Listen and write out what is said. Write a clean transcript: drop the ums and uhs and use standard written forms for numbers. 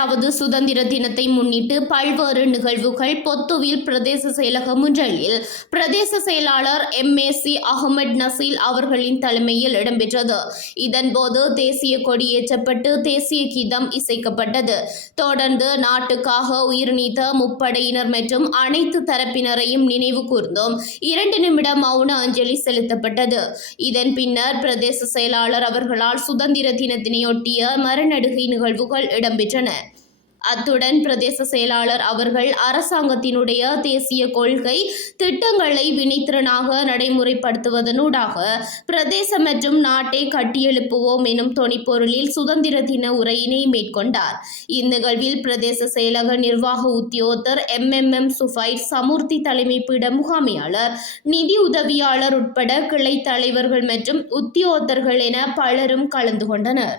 68வது சுதந்திர தினத்தை முன்னிட்டு பல்வேறு நிகழ்வுகள் பொத்துவில் பிரதேச செயலகம் ஒன்றில் பிரதேச செயலாளர் MAC அகமட் நசீல் அவர்களின் தலைமையில் இடம்பெற்றது. இதன்போது தேசிய கொடியேற்றப்பட்டு தேசிய கீதம் இசைக்கப்பட்டது. தொடர்ந்து நாட்டுக்காக உயிர் நீத்த முப்படையினர் மற்றும் அனைத்து தரப்பினரையும் நினைவு கூர்ந்தும் 2 நிமிட மௌன அஞ்சலி செலுத்தப்பட்டது. இதன் பின்னர் பிரதேச செயலாளர் அவர்களால் சுதந்திர தினத்தினையொட்டிய மரநடுகை நிகழ்வுகள் இடம்பெற்றன. அத்துடன் பிரதேச செயலாளர் அவர்கள் அரசாங்கத்தினுடைய தேசிய கொள்கை திட்டங்களை வினைத்திறனாக நடைமுறைப்படுத்துவதனூடாக பிரதேச மற்றும் நாட்டை கட்டியெழுப்புவோம் எனும் தொனிப்பொருளில் சுதந்திர தின உரையினை மேற்கொண்டார். இந்நிகழ்வில் பிரதேச செயலக நிர்வாக உத்தியோகத்தர் MMM சுஃபைர் சமூர்த்தி தலைமை பீட முகாமையாளர் நிதி உதவியாளர் உட்பட கிளை தலைவர்கள் மற்றும் உத்தியோகத்தர்கள் என பலரும் கலந்து கொண்டனர்.